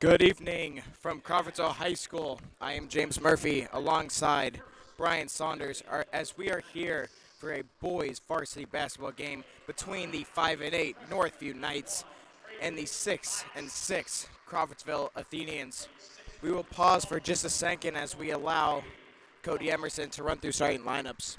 Good evening from Crawfordsville High School. I am James Murphy alongside Brian Saunders as we are here for a boys varsity basketball game between the 5-8 Northview Knights and the 6-6 Crawfordsville Athenians. We will pause for just a second as we allow Cody Emerson to run through starting lineups.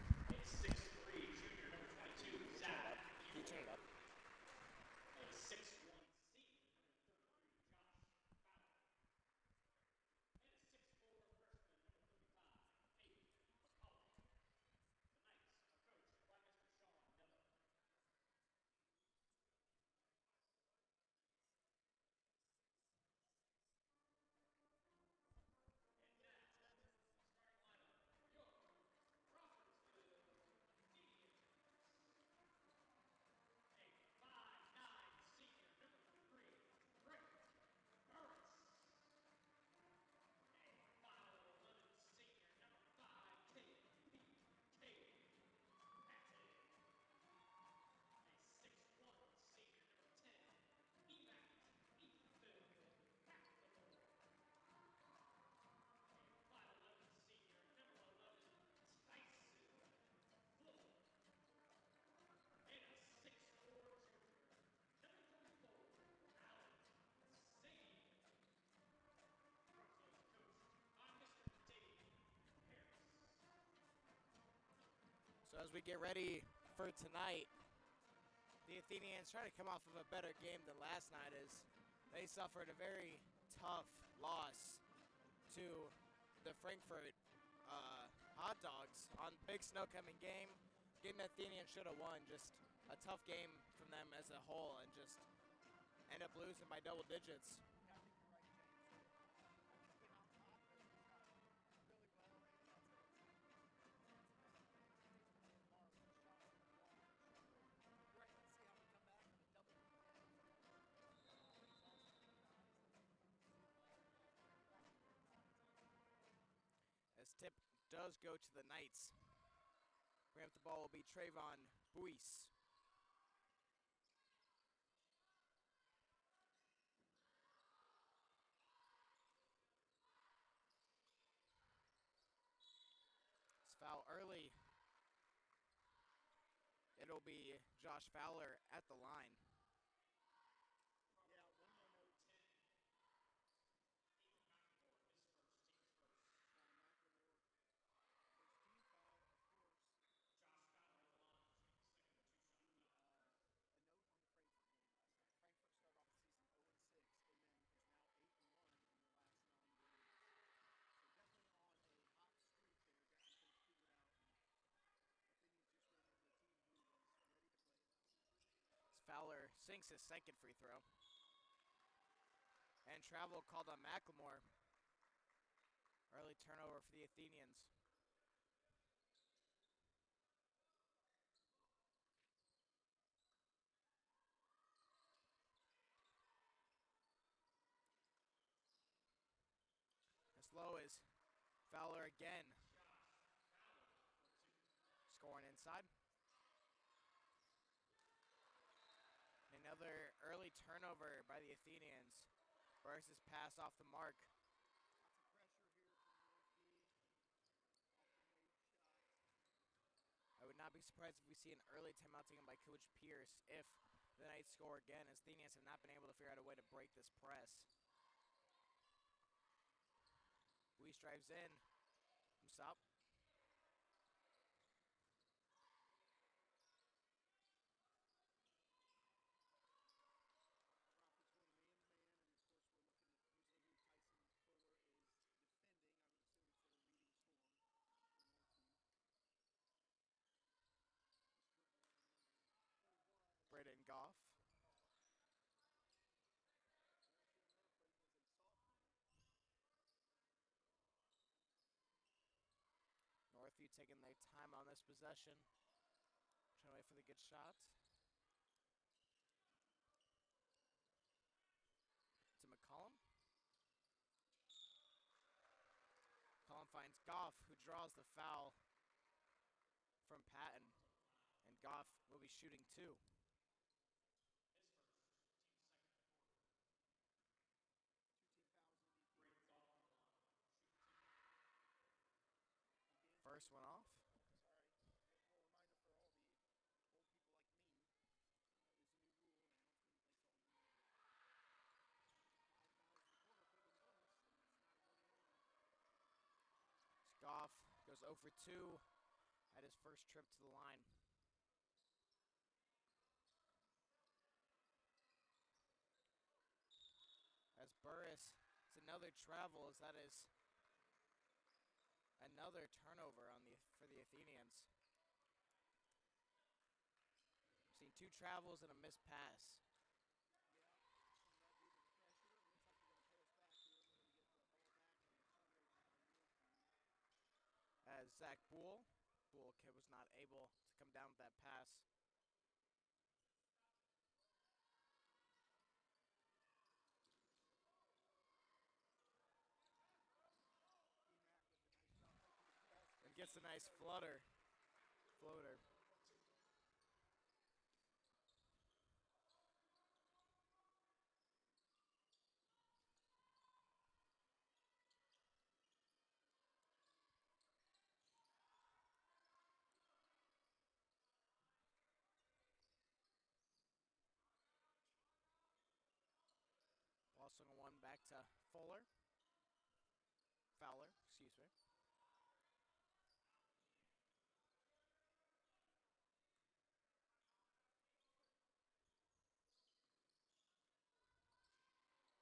So as we get ready for tonight, the Athenians try to come off of a better game than last night as they suffered a very tough loss to the Frankfurt Hot Dogs on big snow coming game. Game the Athenians should have won. Just a tough game from them as a whole and just end up losing by double digits. As tip does go to the Knights. Bring up the ball will be Trayvon Buis. It's foul early. It'll be Josh Fowler at the line. Fowler sinks his second free throw. And travel called on McLemore. Early turnover for the Athenians. As low as Fowler again. Scoring inside. Another early turnover by the Athenians. Versus pass off the mark. I would not be surprised if we see an early timeout taken by Coach Pierce if the Knights score again, as Athenians have not been able to figure out a way to break this press. Buis drives in. Stop. Braden Goff. Northview taking their time on this possession. Trying to wait for the good shot. To McCollum. McCollum finds Goff, who draws the foul from Patton. And Goff will be shooting two. first one off. Goff goes 0 for 2 at his first trip to the line. As Burris, it's another travel, as that is another turnover for the Athenians. We've seen 2 travels and a missed pass. As Zach Bull was not able to come down with that pass. And gets a nice floater. Ball swung one back to Fowler, excuse me.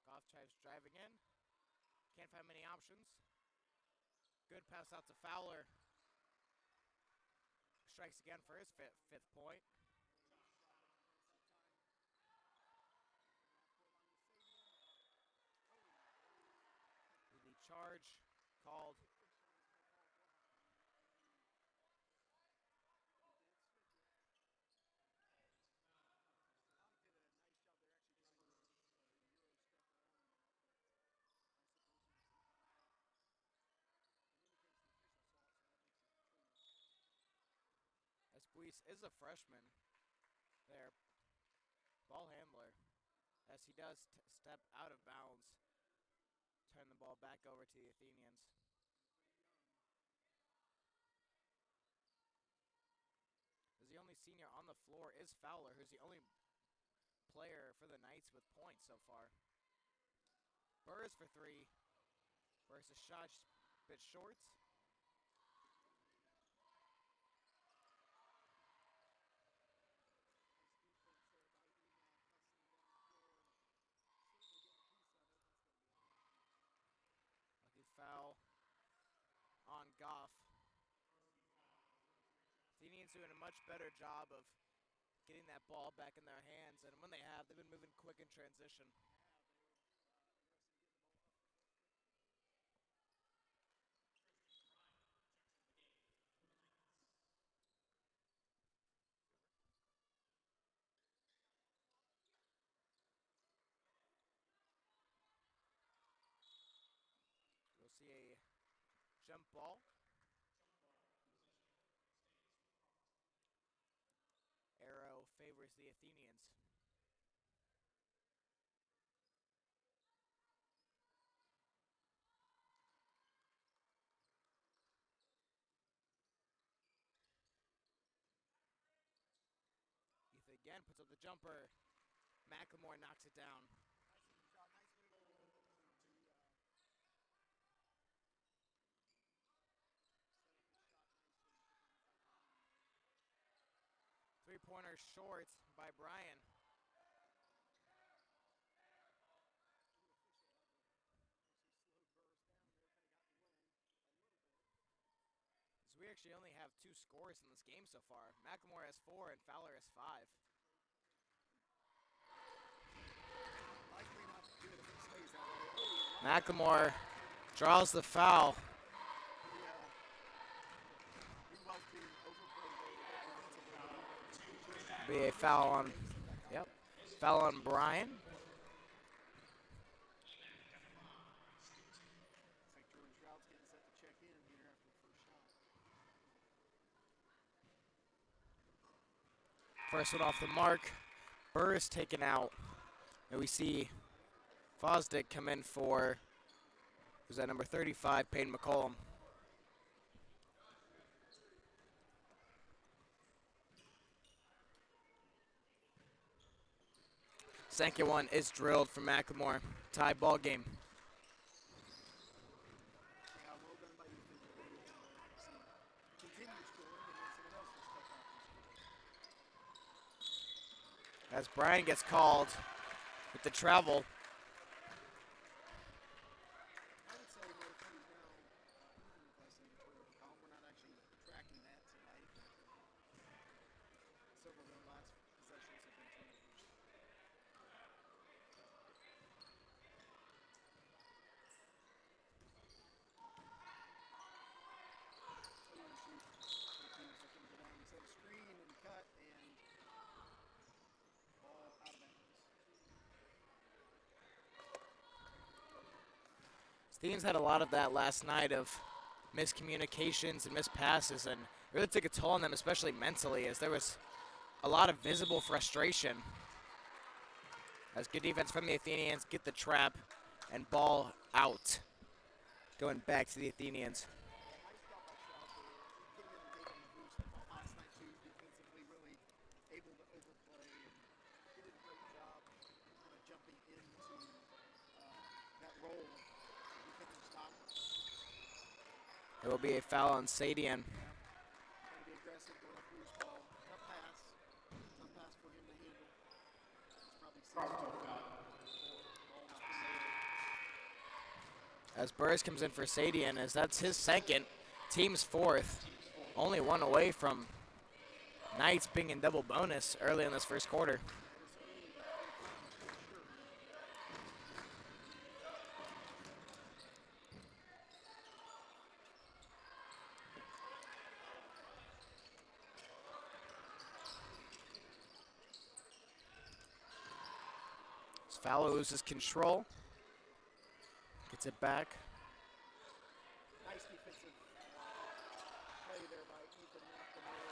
Goff tries driving in. Can't find many options. Good pass out to Fowler. Strikes again for his fifth point. The charge called. As Buis is a freshman, their ball handler, as he does step out of bounds, turn the ball back over to the Athenians. As the only senior on the floor is Fowler, who's the only player for the Knights with points so far. Burris for 3. Burris' shot a bit short. Lucky foul on Goff. Athenians doing a much better job of getting that ball back in their hands, and when they have, they've been moving quick in transition. We'll see a jump ball. Arrow favors the Athenians. Ethan again puts up the jumper. McLemore knocks it down. 3-pointer short by Brian. So we actually only have 2 scores in this game so far. McLemore has 4 and Fowler has 5. McLemore draws the foul. Be a foul on, foul on Brian. First one off the mark. Burris taken out. And we see Fosdick come in for, who's that, number 35, Payne McCollum. Second one is drilled from Macklemore. Tie ball game. As Brian gets called with the travel. Athenians had a lot of that last night of miscommunications and missed passes, and it really took a toll on them, especially mentally, as there was a lot of visible frustration. As good defense from the Athenians, get the trap and ball out. Going back to the Athenians. There will be a foul on Sadian. As Burris comes in for Sadian, as that's his second, team's fourth. Only one away from Knights being in double bonus early in this first quarter. Fowler loses control. Gets it back. Nice defensive play there by Ethan McNamara.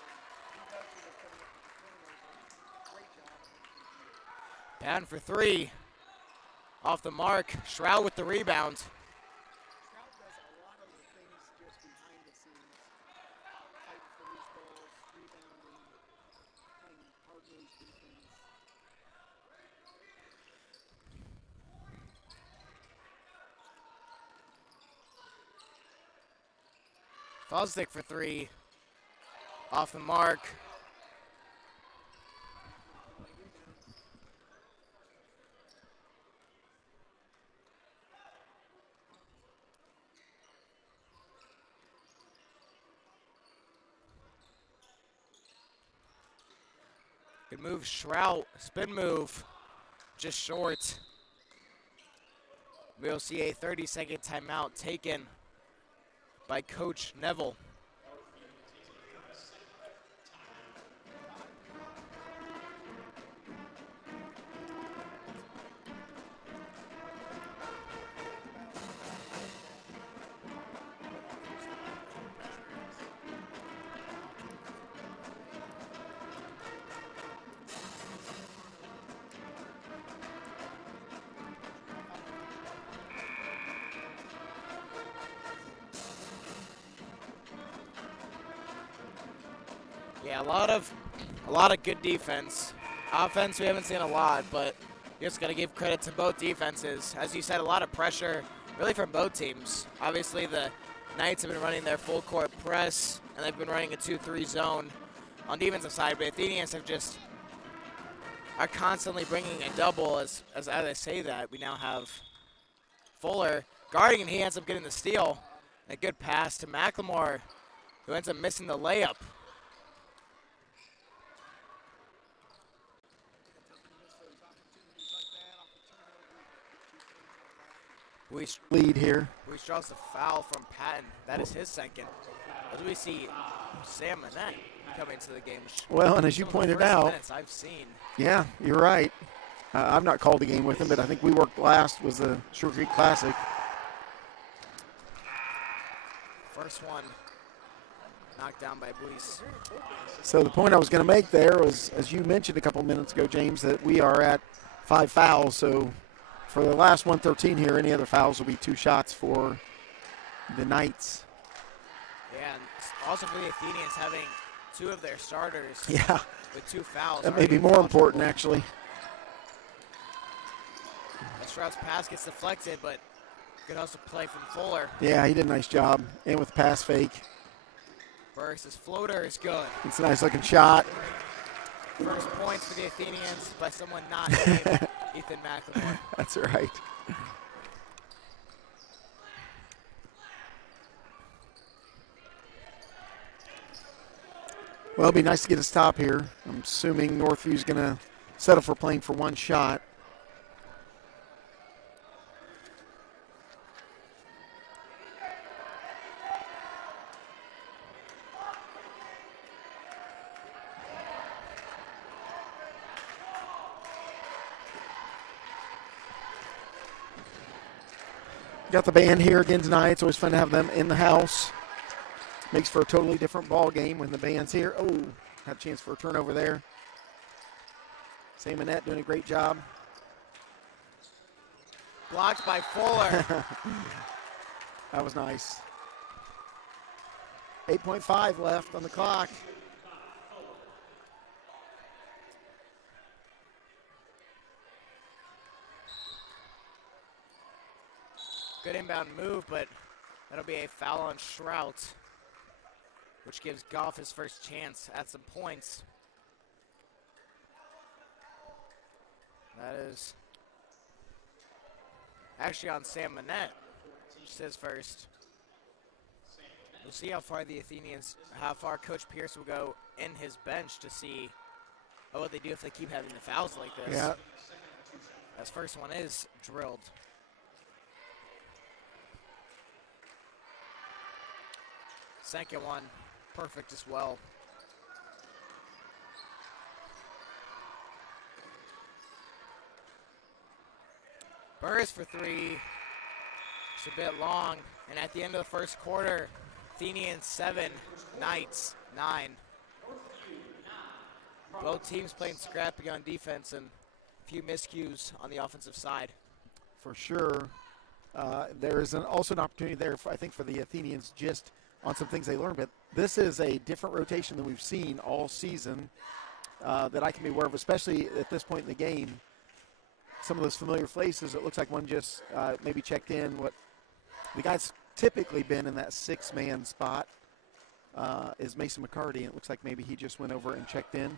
He does end up coming up with the turnover. Great job. Down for three. Off the mark. Shroud with the rebound. Shroud does a lot of the things just behind the scenes. Fighting for loose balls, rebounding, playing hard-nosed defense. Fosdick for three. Off the mark. Good move, Shroud. Spin move. Just short. We'll see a 30-second timeout taken by Coach Neville. Yeah, a lot of good defense. Offense, we haven't seen a lot, but you just got to give credit to both defenses. As you said, a lot of pressure, really from both teams. Obviously, the Knights have been running their full court press, and they've been running a 2-3 zone on the defensive side. But Athenians are constantly bringing a double. As I say that, we now have Fuller guarding, and he ends up getting the steal. A good pass to Macklemore, who ends up missing the layup. Lead here. Weiss draws the foul from Patton. That is his second. As we see Sam Manette coming to the game. Well, and as you pointed out, I've seen. Yeah, you're right. I've not called the game with him, but I think we worked last was the Short Creek Classic. First one knocked down by Weiss. So the point I was going to make there was, as you mentioned a couple minutes ago, James, that we are at 5 fouls. So for the last 113 here, any other fouls will be 2 shots for the Knights. Yeah, and also for the Athenians having 2 of their starters with 2 fouls. That may be more important, actually. Stroud's pass gets deflected, but good hustle play from Fuller. Yeah, he did a nice job. And with the pass fake. Burris' floater is good. It's a nice looking shot. First points for the Athenians by someone not named Ethan McLemore. That's right. Well, it'd be nice to get a stop here. I'm assuming Northview's going to settle for playing for one shot. Got the band here again tonight. It's always fun to have them in the house. Makes for a totally different ball game when the band's here. Oh, had a chance for a turnover there. Sam Annette doing a great job. Blocked by Fuller. That was nice. 8.5 left on the clock. Good inbound move, but that'll be a foul on Shrout, which gives Goff his first chance at some points. That is actually on Sam Manette, which says first. We'll see how far the Athenians, how far Coach Pierce will go in his bench to see what they do if they keep having the fouls like this. Yeah. This first one is drilled. Second one, perfect as well. Burris for three. It's a bit long. And at the end of the first quarter, Athenians 7, Knights 9. Both teams playing scrappy on defense and a few miscues on the offensive side. For sure. There is also an opportunity there, I think, for the Athenians just on some things they learned. But this is a different rotation than we've seen all season that I can be aware of, especially at this point in the game. Some of those familiar faces, it looks like one just maybe checked in. What the guy's typically been in that six-man spot is Mason McCarty, and it looks like maybe he just went over and checked in.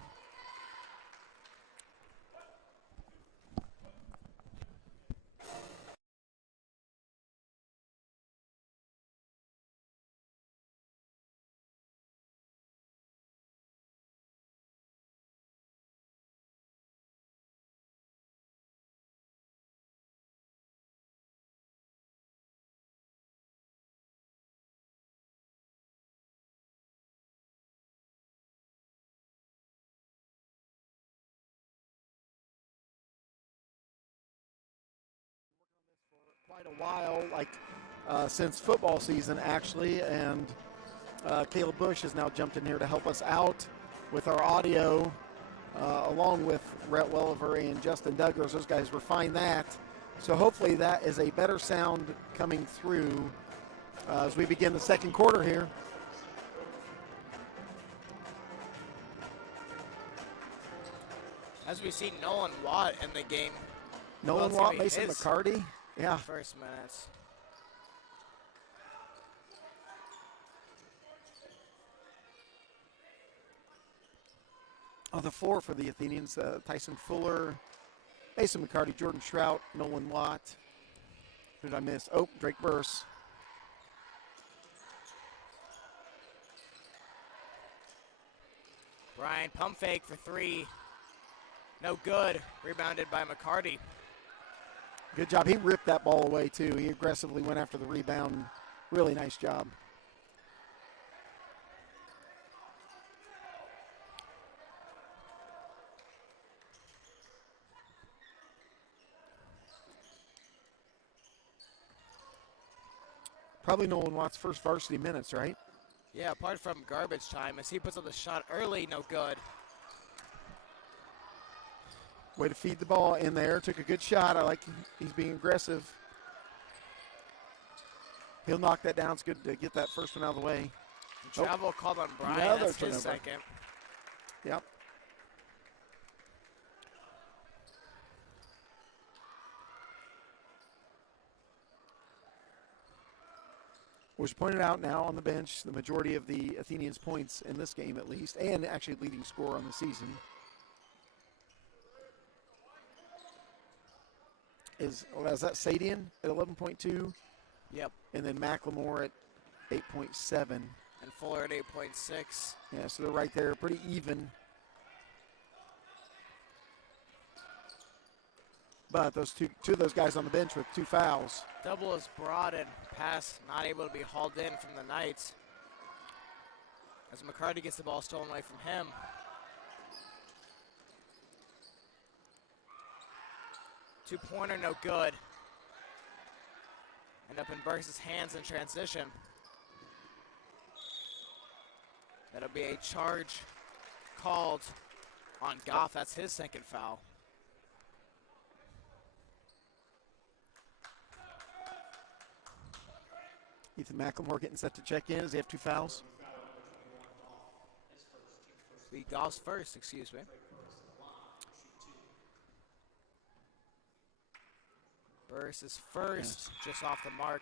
Quite a while, like since football season actually, and Caleb Bush has now jumped in here to help us out with our audio, along with Rhett Welliver and Justin Douglas. Those guys refine that, so hopefully that is a better sound coming through as we begin the second quarter here. As we see Nolan Watt in the game. Nolan Watt, Mason McCarty. Yeah. First minutes. On the floor for the Athenians, Tyson Fuller, Mason McCarty, Jordan Shrout, Nolan Watt. Who did I miss? Oh, Drake Burse. Ryan pump fake for three. No good. Rebounded by McCarty. Good job. He ripped that ball away, too. He aggressively went after the rebound. Really nice job. Probably Nolan Watt's first varsity minutes, right? Yeah, apart from garbage time, as he puts up the shot early, no good. Way to feed the ball in there. Took a good shot. I like he's being aggressive. He'll knock that down. It's good to get that first one out of the way. Travel called on Brian. Another That's his turnover. second. Yep. was pointed out now on the bench, the majority of the Athenians' points in this game at least, and actually leading scorer on the season, is that Sadian at 11.2? Yep. And then Macklemore at 8.7. And Fuller at 8.6. Yeah, so they're right there, pretty even. But those two of those guys on the bench with 2 fouls. Double is brought and pass not able to be hauled in from the Knights. As McCarty gets the ball stolen away from him. Two-pointer, no good. End up in Burks' hands in transition. That'll be a charge called on Goff. That's his second foul. Ethan Macklemore getting set to check in. Does he have 2 fouls? The Goff's first, excuse me. Burks is first, just off the mark.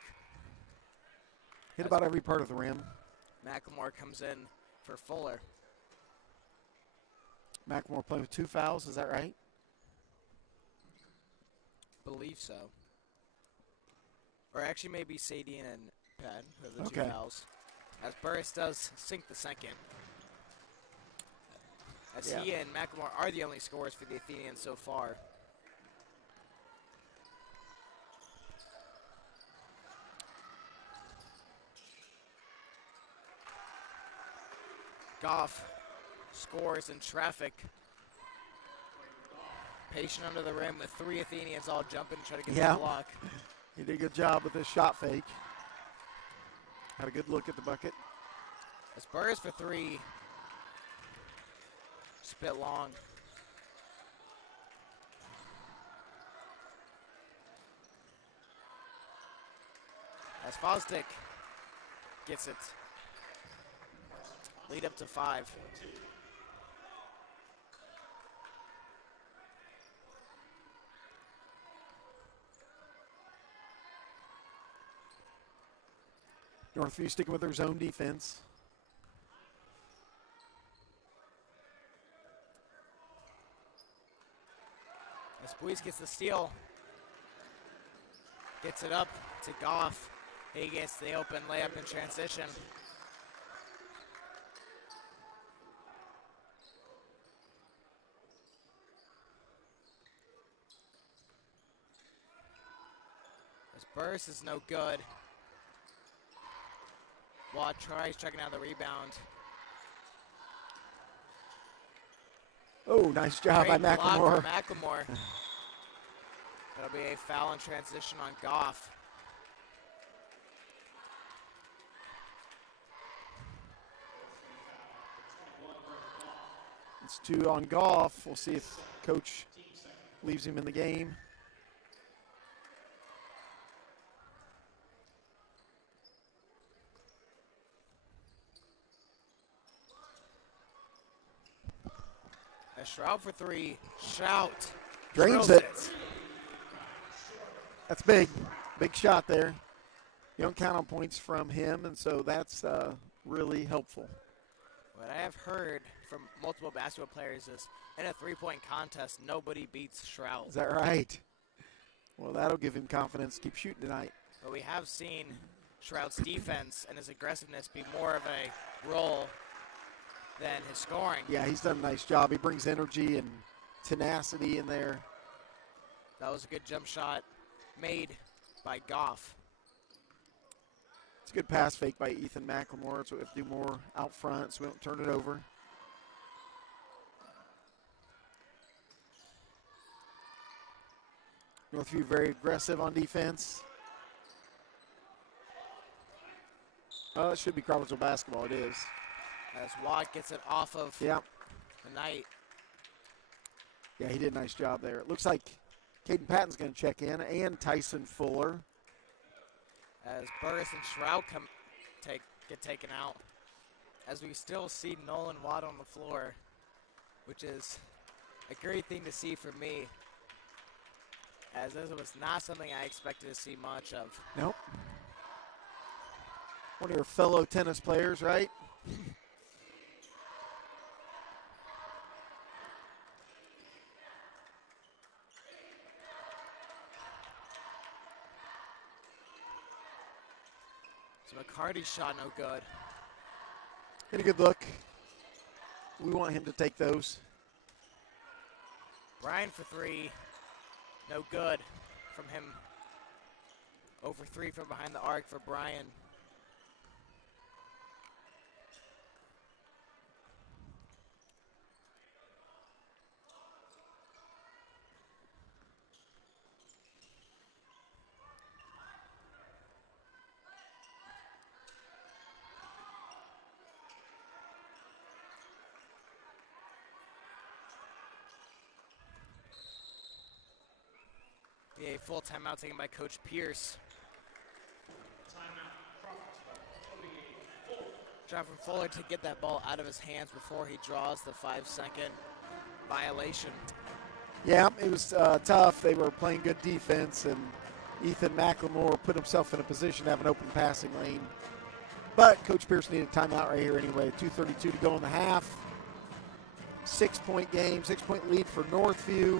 Hit about every part of the rim. Macklemore comes in for Fuller. Macklemore playing with 2 fouls, is that right? Believe so. Or actually maybe Sadian and Penn for the 2 Okay. fouls. As Burris does sink the second. As he and Macklemore are the only scorers for the Athenians so far. Goff scores in traffic. Patient under the rim with 3 Athenians all jumping to try to get the block. He did a good job with his shot fake. Had a good look at the bucket. As Burris for 3. Spit long. As Fosdick gets it. Lead up to 5. Northview sticking with their zone defense. As Buies gets the steal. Gets it up to Goff. He gets the open layup in transition. As Burris is no good. Watt tries checking out the rebound. Oh, nice job by Great block Macklemore. from Macklemore. That'll be a foul in transition on Goff. It's 2 on Goff. We'll see if coach leaves him in the game. A Shroud for 3. Shout. Drains Drills it. That's big. Big shot there. You don't count on points from him, and so that's really helpful. What I have heard from multiple basketball players is in a 3-point contest, nobody beats Shroud. Is that right? Well, that'll give him confidence to keep shooting tonight. But we have seen Shroud's defense and his aggressiveness be more of a role than his scoring. Yeah, he's done a nice job. He brings energy and tenacity in there. That was a good jump shot made by Goff. It's a good pass fake by Ethan Macklemore, so we have to do more out front so we don't turn it over. Northview very aggressive on defense. Oh, it should be Crawfordsville basketball. It is. As Watt gets it off of Yeah. the Knight. Yeah, he did a nice job there. It looks like Caden Patton's going to check in, and Tyson Fuller. As Burris and Shroud get taken out. As we still see Nolan Watt on the floor, which is a great thing to see for me, as this was not something I expected to see much of. Nope. One of your fellow tennis players, right? So McCarty's shot no good. Get a good look. We want him to take those. Bryan for three. No good from him. 0 for 3 from behind the arc for Bryan. A full timeout taken by Coach Pierce. Jonathan Fuller to get that ball out of his hands before he draws the 5-second violation. Yeah, it was tough. They were playing good defense, and Ethan McLemore put himself in a position to have an open passing lane. But Coach Pierce needed a timeout right here anyway. 2:32 to go in the half. 6-point game, 6-point lead for Northview.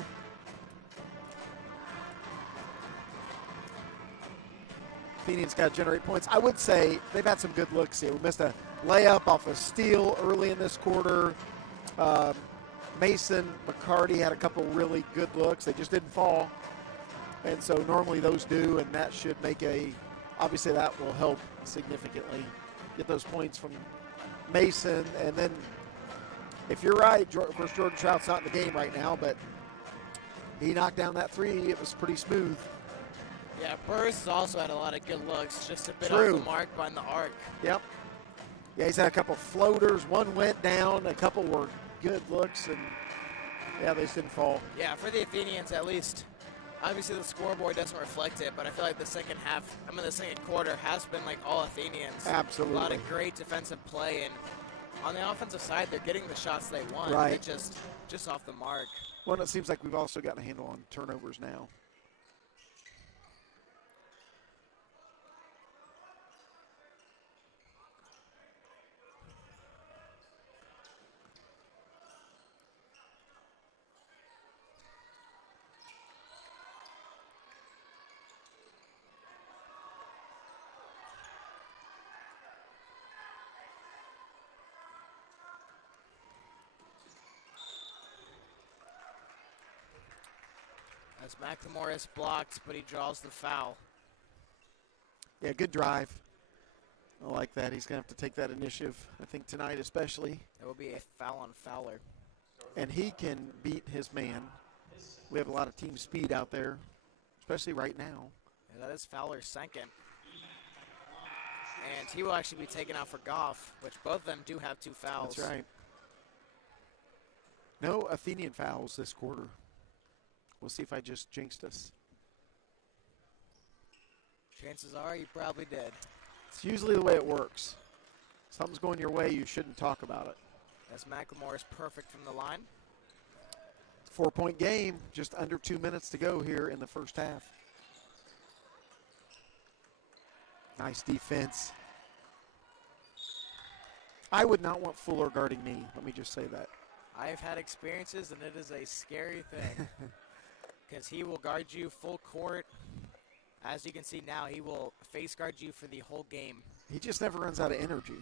Athenians got to generate points. I would say they've had some good looks here. We missed a layup off a steal early in this quarter. Mason McCarty had a couple really good looks. They just didn't fall. And so normally those do, and that should make obviously that will help significantly. Get those points from Mason. And then if you're right, of course Jordan Trout's not in the game right now, but he knocked down that three. It was pretty smooth. Yeah, Burris has also had a lot of good looks, just a bit True. off the mark behind the arc. Yep. Yeah, he's had a couple floaters. One went down. A couple were good looks, and yeah, they just didn't fall. Yeah, for the Athenians at least. Obviously the scoreboard doesn't reflect it, but I feel like the second quarter has been like all Athenians. Absolutely. A lot of great defensive play, and on the offensive side, they're getting the shots they want. Right. They're just off the mark. Well, it seems like we've also gotten a handle on turnovers now. As McLemore is blocked, but he draws the foul. Yeah, good drive. I like that. He's going to have to take that initiative, I think, tonight especially. It will be a foul on Fowler. And he can beat his man. We have a lot of team speed out there, especially right now. And that is Fowler's second. And he will actually be taken out for Goff, which both of them do have 2 fouls. That's right. No Athenian fouls this quarter. We'll see if I just jinxed us. Chances are you probably did. It's usually the way it works. Something's going your way, you shouldn't talk about it. As McLemore is perfect from the line. 4-point game, just under 2 minutes to go here in the first half. Nice defense. I would not want Fuller guarding me. Let me just say that. I have had experiences, and it is a scary thing. Because he will guard you full court. As you can see now, he will face guard you for the whole game. He just never runs out of energy.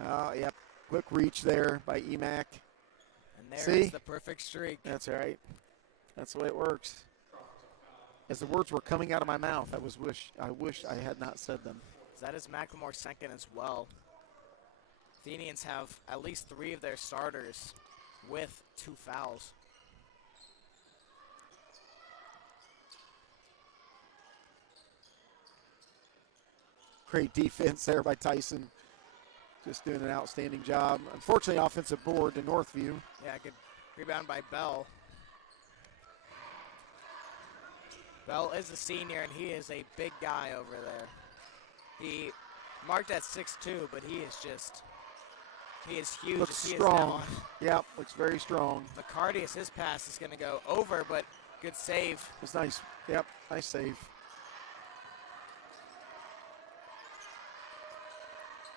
Yep. Quick reach there by Emac. And there is the perfect streak. That's right. That's the way it works. As the words were coming out of my mouth, I wish I had not said them. That is McLemore's second as well. Athenians have at least 3 of their starters with 2 fouls. Great defense there by Tyson. Just doing an outstanding job. Unfortunately, offensive board to Northview. Yeah, good rebound by Bell. Bell is a senior, and he is a big guy over there. He marked at 6'2", but he is huge. Looks he strong. Yep, looks very strong. McCarty, his pass is going to go over, but good save. It's nice. Yep, nice save.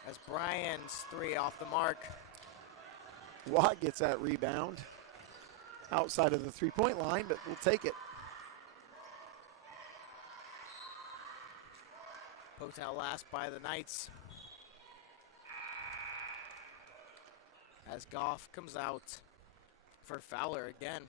as Brian's three off the mark. Watt gets that rebound outside of the three-point line, but we'll take it. Poked out last by the Knights. As Goff comes out for Fowler again.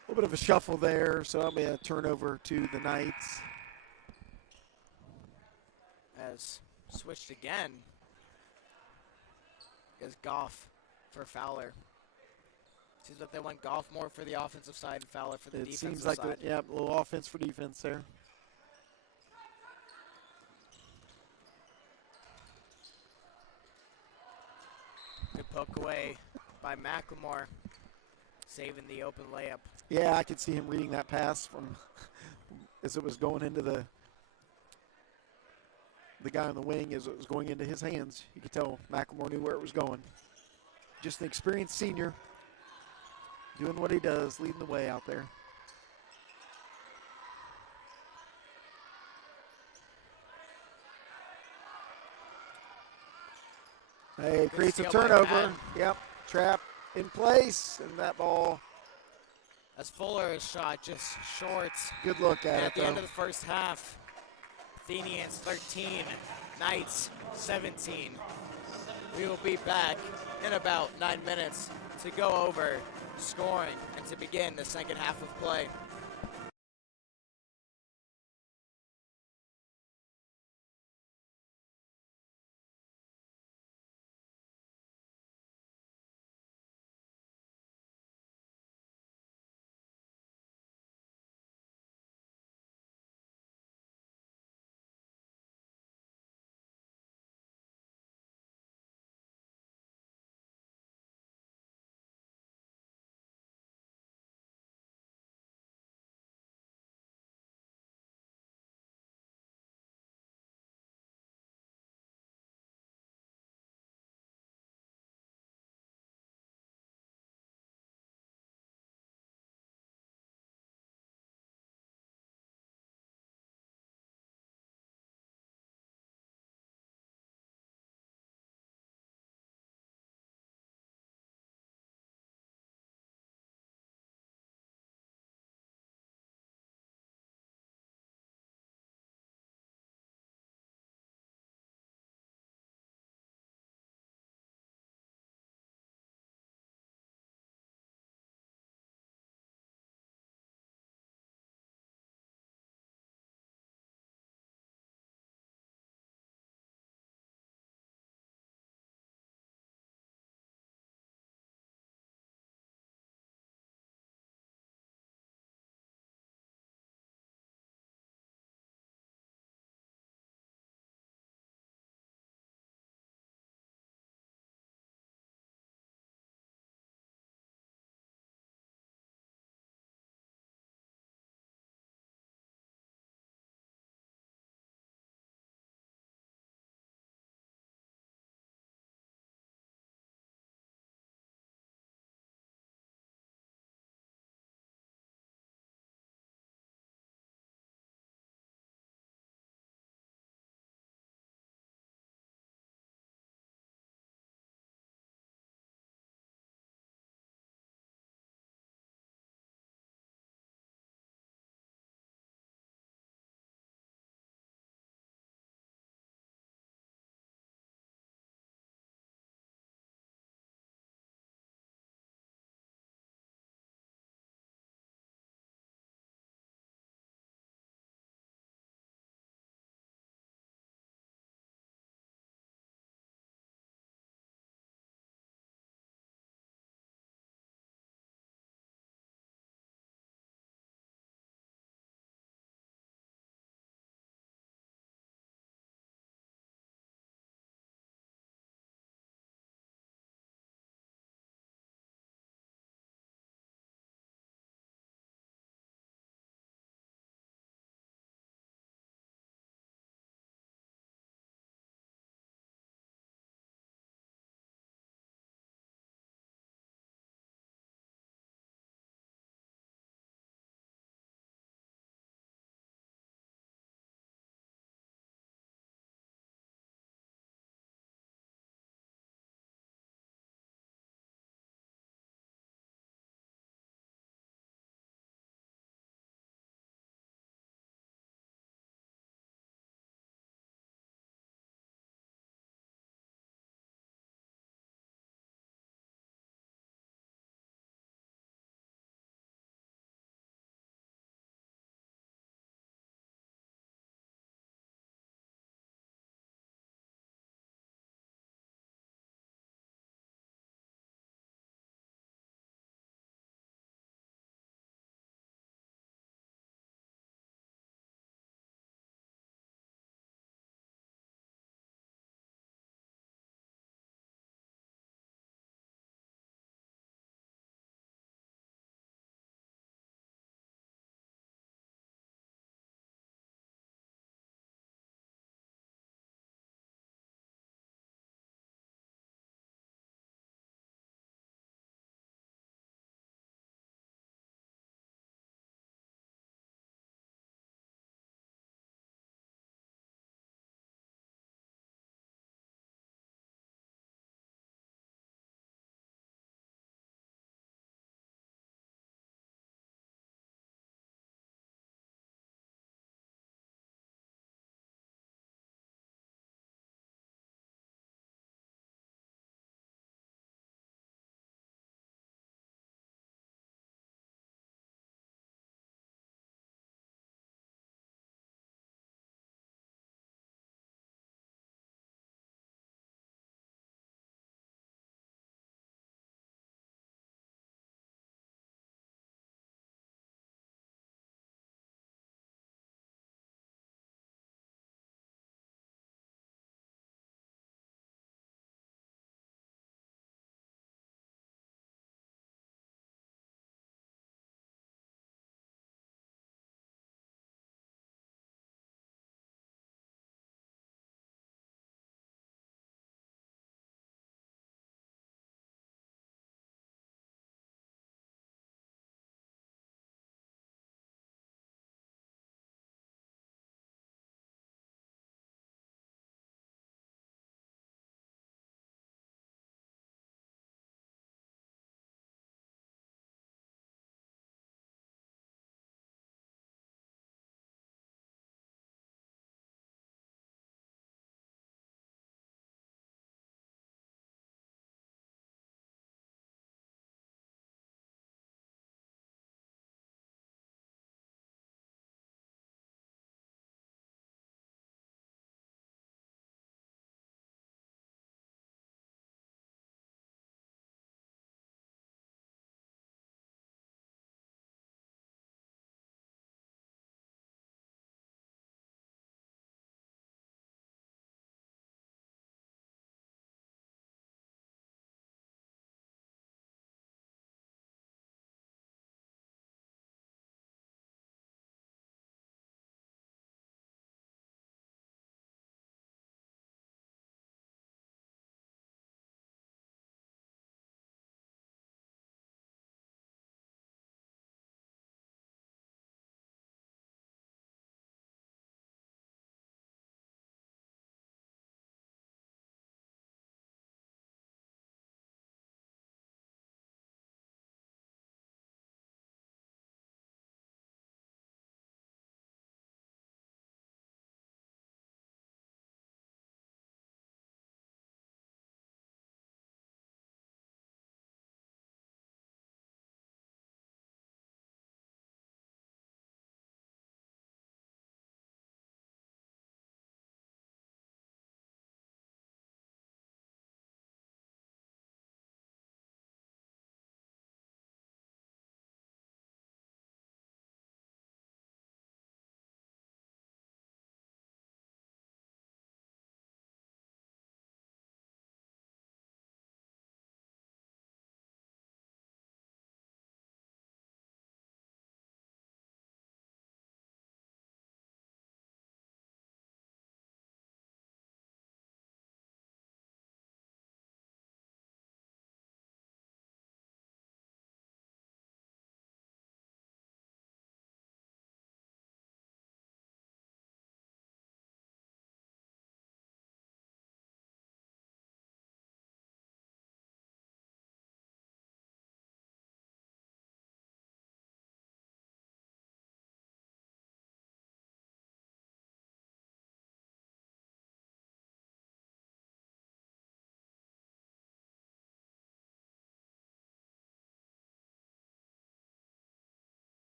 A little bit of a shuffle there, so that'll be a turnover to the Knights. As switched again is Goff for Fowler. Seems like they want Goff more for the offensive side and Fowler for the defensive side. It seems like, a little offense for defense there. Good poke away by McLemore, saving the open layup. Yeah, I could see him reading that pass from as it was going into the guy on the wing, as it was going into his hands. You could tell McLemore knew where it was going. Just an experienced senior doing what he does, leading the way out there. Hey, creates a turnover. Yep, trap in place, and that ball. As Fuller's shot just short. Good look at it, at the end of the first half. Athenians 13, Knights 17. We will be back in about 9 minutes to go over scoring and to begin the second half of play.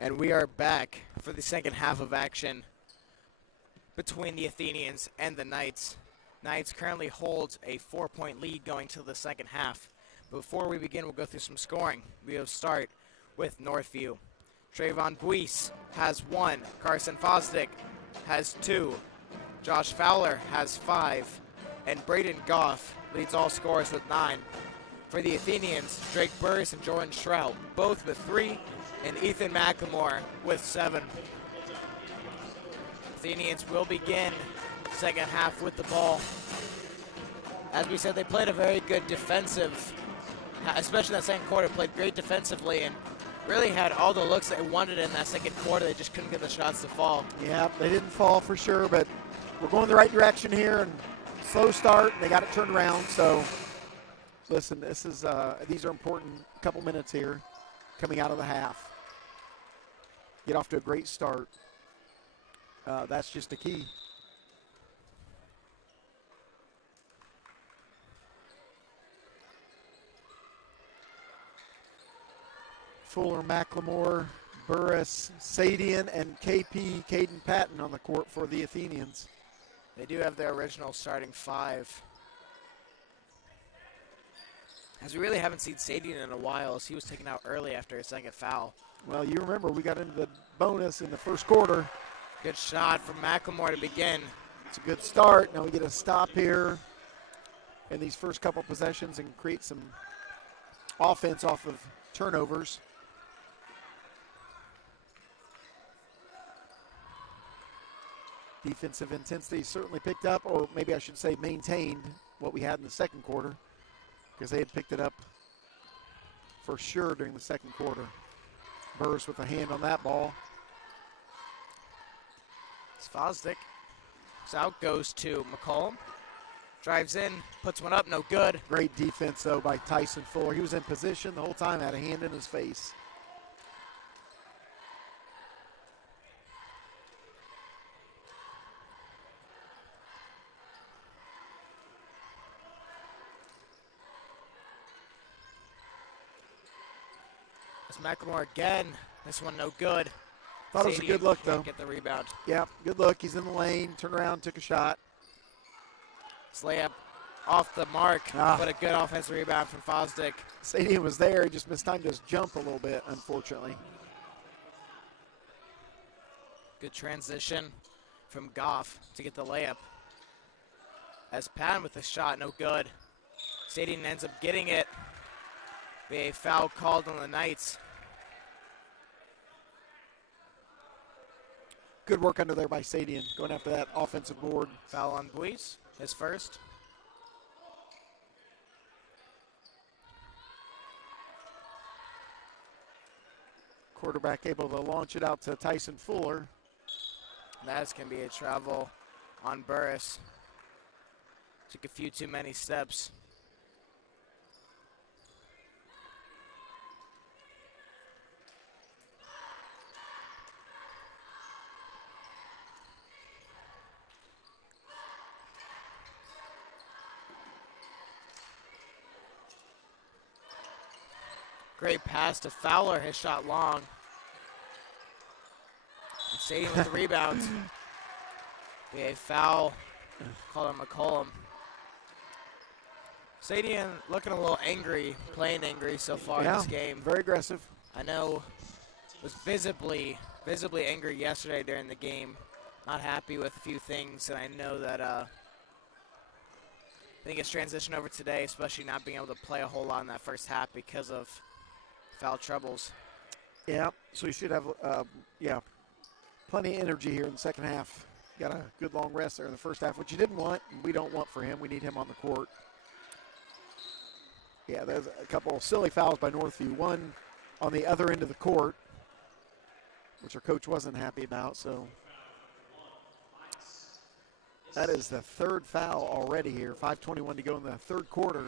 And we are back for the second half of action between the Athenians and the Knights. Knights currently holds a 4-point lead going to the second half. Before we begin, we'll go through some scoring. We'll start with Northview. Trayvon Buis has 1. Carson Fosdick has 2. Josh Fowler has 5. And Braden Goff leads all scorers with 9. For the Athenians, Drake Burris and Jordan Shrout, both with 3. And Ethan McLemore with 7. Athenians will begin second half with the ball. As we said, they played a very good defensive, especially in that second quarter, played great defensively and really had all the looks they wanted in that second quarter. They just couldn't get the shots to fall. Yeah, they didn't fall for sure, but we're going the right direction here, and slow start, and they got it turned around. So, listen, this is these are important couple minutes here coming out of the half. Get off to a great start. That's just the key. Fuller, McLemore, Burris, Sadian, and KP, Caden Patton on the court for the Athenians. They do have their original starting 5. As we really haven't seen Sadian in a while, as he was taken out early after his second foul. Well, you remember we got into the bonus in the first quarter. Good shot from McLemore to begin. It's a good start. Now we get a stop here in these first couple possessions and create some offense off of turnovers. Defensive intensity certainly picked up, or maybe I should say maintained what we had in the second quarter, because they had picked it up for sure during the second quarter. Burris with a hand on that ball. Fosdick. So out goes to McCollum. Drives in, puts one up, no good. Great defense, though, by Tyson Fuller. He was in position the whole time, had a hand in his face. It's McLemore again. This one no good. Thought it was a good look, though. Get the rebound. Yeah, good look. He's in the lane, turned around, took a shot. This layup off the mark, but a good offensive rebound from Fosdick. Sadian was there. He just missed time to just jump a little bit, unfortunately. Good transition from Goff to get the layup. As Patton with the shot, no good. Sadian ends up getting it. Be a foul called on the Knights. Good work under there by Sadian, going after that offensive board. Foul on Buis, his first. Quarterback able to launch it out to Tyson Fuller. That's going to be a travel on Burris. Took a few too many steps. Great pass to Fowler, his shot long. Sadian with the rebound. A foul called on McCollum. Sadian looking a little angry, playing angry so far in this game. Very aggressive. I know was visibly angry yesterday during the game. Not happy with a few things, and I know that I think it's transitioned over today, especially not being able to play a whole lot in that first half because of foul troubles. Yeah, so you should have, plenty of energy here in the second half. Got a good long rest there in the first half, which you didn't want, and we don't want for him. We need him on the court. Yeah, there's a couple of silly fouls by Northview. One on the other end of the court, which our coach wasn't happy about. So that is the third foul already here. 5:21 to go in the third quarter.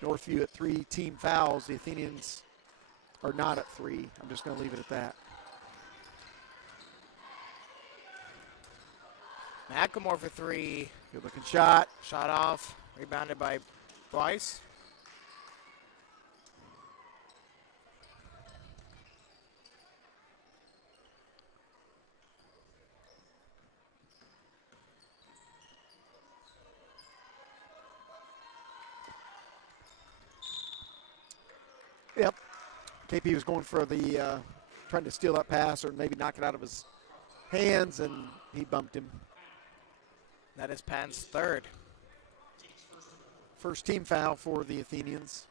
Northview at 3 team fouls. The Athenians are not at 3. I'm just going to leave it at that. McLemore for 3. Good looking shot. Shot off. Rebounded by Bryce. KP was going for the trying to steal that pass or maybe knock it out of his hands, and he bumped him. That is Patton's third. First team foul for the Athenians.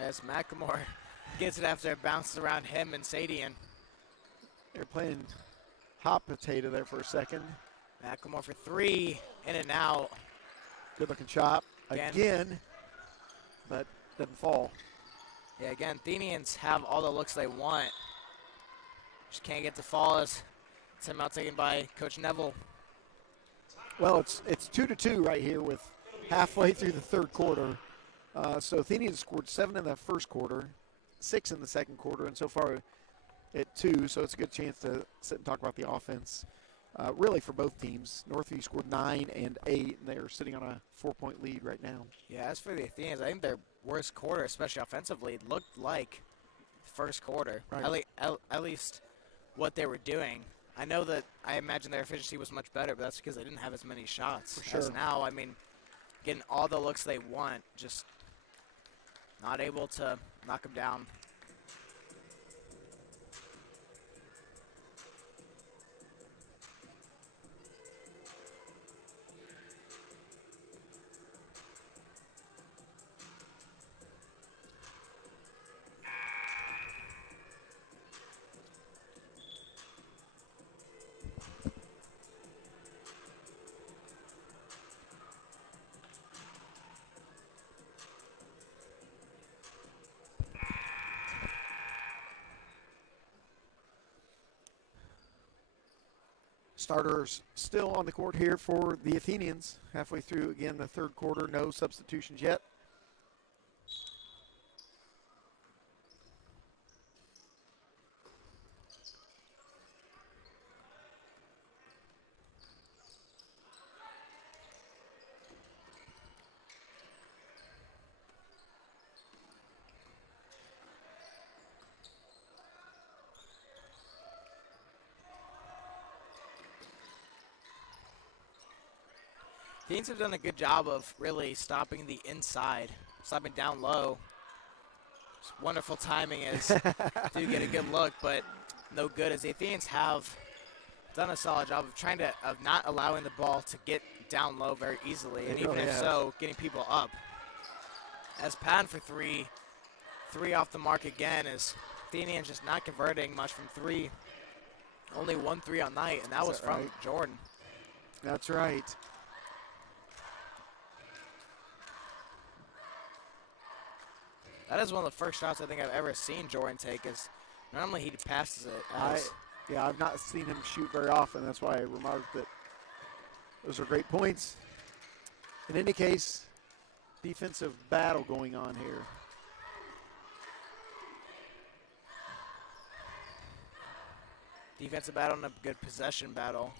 As McLemore gets it after it bounces around him and Sadian. They're playing hot potato there for a second. McLemore for three, in and out. Good looking shot again, but doesn't fall. Yeah, again, Athenians have all the looks they want. Just can't get to fall as timeout taken by Coach Neville. Well, it's 2-2 right here with halfway through the third quarter. So Athenians scored 7 in the first quarter, 6 in the second quarter, and so far at 2. So it's a good chance to sit and talk about the offense. Really for both teams. Northview scored 9 and 8, and they're sitting on a 4-point lead right now. Yeah, as for the Athenians, I think their worst quarter, especially offensively, looked like the first quarter. Right. At least what they were doing. I know that I imagine their efficiency was much better, but that's because they didn't have as many shots. For sure. As now, I mean, getting all the looks they want, just not able to knock them down. Starters still on the court here for the Athenians. Halfway through, again, the third quarter. No substitutions yet. Teams have done a good job of really stopping the inside, stopping down low. It's wonderful timing as do get a good look, but no good as the Athenians have done a solid job of not allowing the ball to get down low very easily, and even if so, getting people up. As Patton for three off the mark again, as Athenians just not converting much from three. Only 1 3 on night, and that was from Jordan. That's right. That is one of the first shots I think I've ever seen Jordan take. Is normally he passes it. I've not seen him shoot very often. That's why I remarked that those are great points. In any case, defensive battle going on here. Defensive battle and a good possession battle.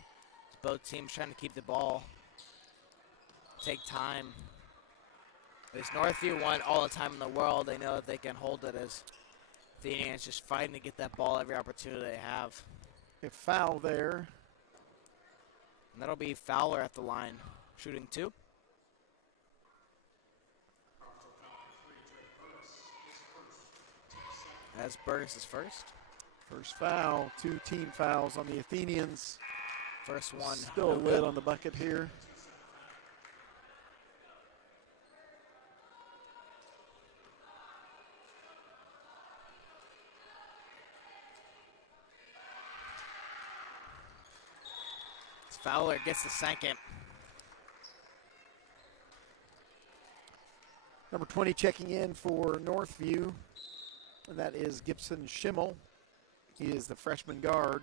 Both teams trying to keep the ball, take time. As Northview want all the time in the world, they know that they can hold it as Athenians just fighting to get that ball every opportunity they have. A foul there. And that'll be Fowler at the line, shooting 2. As Burgess is first. First foul, 2 team fouls on the Athenians. First one. Still a lid on the bucket here. Fowler gets the second. Number 20 checking in for Northview, and that is Gibson Schimmel. He is the freshman guard.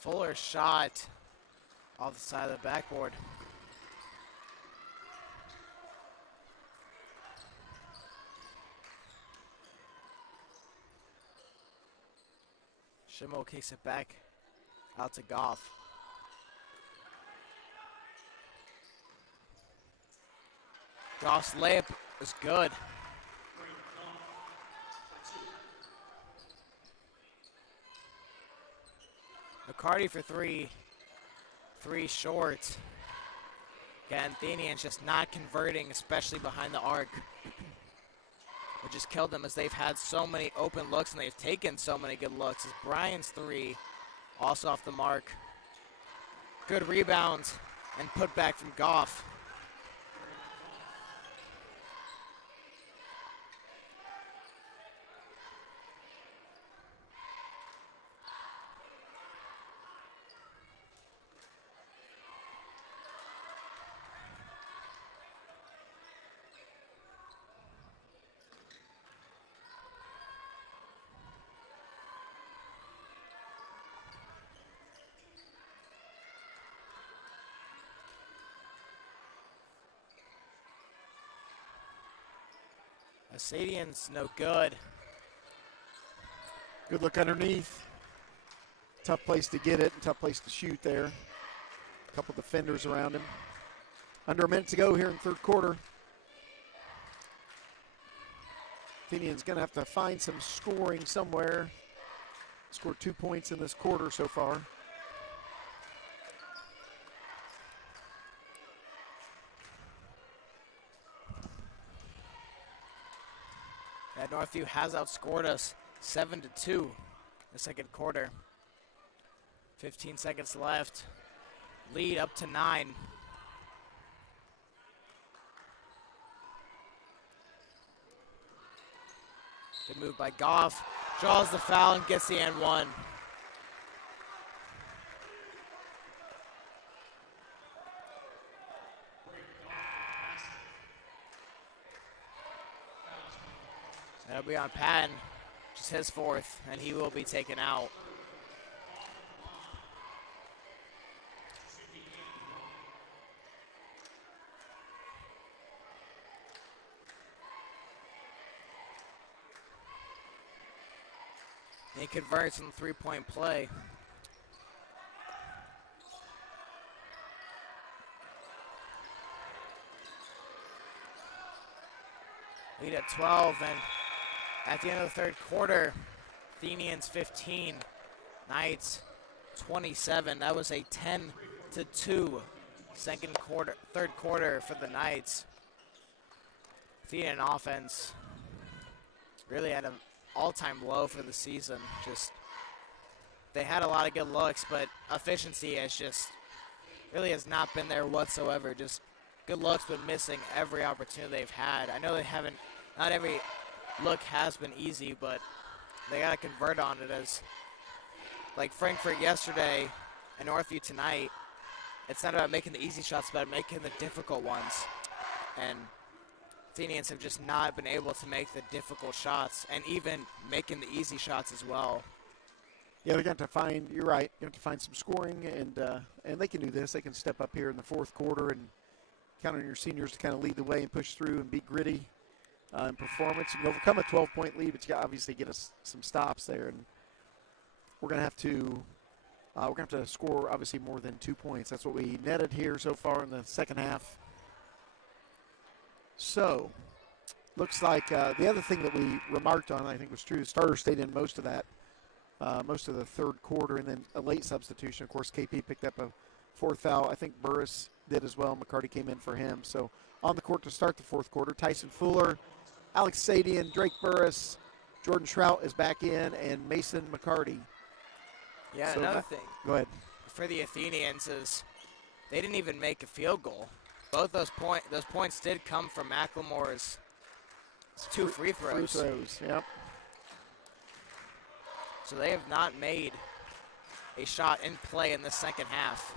Fuller shot off the side of the backboard. Schimmel kicks it back out to Goff. Goff's layup is good. McCarty for three short. Again, Athenians just not converting, especially behind the arc. It just killed them as they've had so many open looks and they've taken so many good looks. As Brian's three, also off the mark. Good rebounds and put back from Goff. Athenians no good. Good look underneath. Tough place to get it, tough place to shoot there. A couple defenders around him. Under a minute to go here in the third quarter. Athenians going to have to find some scoring somewhere. Scored 2 points in this quarter so far. Northview has outscored us 7-2 in the second quarter. 15 seconds left. Lead up to 9. Good move by Goff. Draws the foul and gets the N1. That'll be on Patton, just his fourth, and he will be taken out. He converts on the three-point play. Lead at 12, and at the end of the third quarter, Athenians 15, Knights 27. That was a 10-2 third quarter for the Knights. Athenian offense really at an all-time low for the season. Just they had a lot of good looks, but efficiency has not been there whatsoever. Just good looks, but missing every opportunity they've had. I know not every look has been easy, but they got to convert on it, as like Frankfurt yesterday and Northview tonight. It's not about making the easy shots, it's about making the difficult ones. And Athenians have just not been able to make the difficult shots and even making the easy shots as well. Yeah, they're going to find, you're right, you have to find some scoring, and they can do this. They can step up here in the fourth quarter and count on your seniors to kind of lead the way and push through and be gritty. In performance. You can overcome a 12-point lead, but you got obviously get us some stops there, and we're gonna have to score obviously more than 2 points. That's what we netted here so far in the second half. So, looks like the other thing that we remarked on, I think was true. The starter stayed in most of that, most of the third quarter, and then a late substitution. Of course, KP picked up a fourth foul. I think Burris did as well. McCarty came in for him. So on the court to start the fourth quarter, Tyson Fuller, Alex Sadian, Drake Burris, Jordan Shrout is back in, and Mason McCarty. Yeah, so another thing. Go ahead. For the Athenians is they didn't even make a field goal. Both those points did come from McLemore's 2 free throws. Free throws, yep. So they have not made a shot in play in the second half.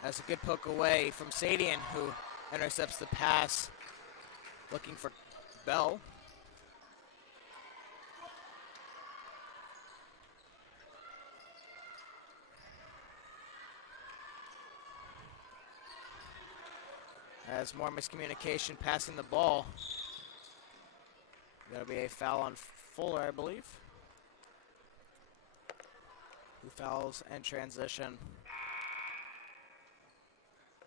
That's a good poke away from Sadian, who intercepts the pass, looking for Bell. As more miscommunication passing the ball. That'll be a foul on Fuller, I believe. Who fouls and transition.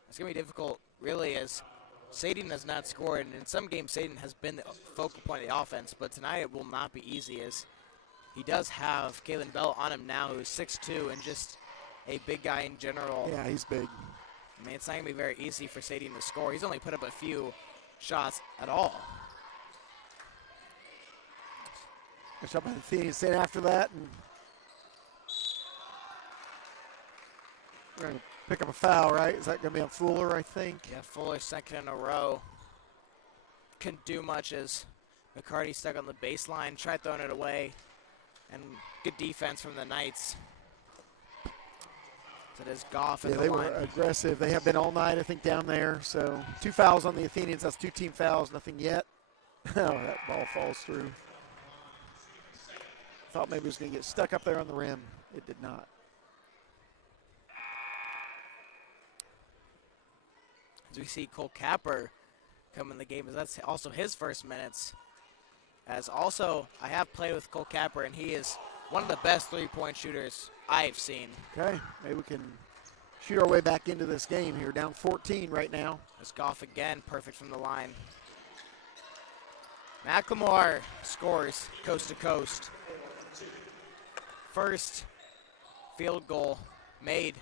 It's going to be difficult, really, as Sadin has not scored. And in some games, Sadin has been the focal point of the offense. But tonight it will not be easy, as he does have Kalen Bell on him now, who's 6'2", and just a big guy in general. Yeah, he's big. I mean, it's not going to be very easy for Sadin to score. He's only put up a few shots at all. Good shot by the Athenians after that. And we're going to pick up a foul, right? Is that going to be on Fuller, I think? Yeah, Fuller's second in a row. Couldn't do much as McCarty stuck on the baseline, tried throwing it away. And good defense from the Knights. So it is Goff at the line. Yeah, they were aggressive. They have been all night, I think, down there. So 2 fouls on the Athenians. That's 2 team fouls, nothing yet. Oh, that ball falls through. Thought maybe it was going to get stuck up there on the rim. It did not. As we see Cole Capper come in the game, as that's also his first minutes. As also, I have played with Cole Capper, and he is one of the best three-point shooters I've seen. Okay, maybe we can shoot our way back into this game here. Down 14 right now. As Goff again, perfect from the line. McLemore scores coast to coast. First field goal made.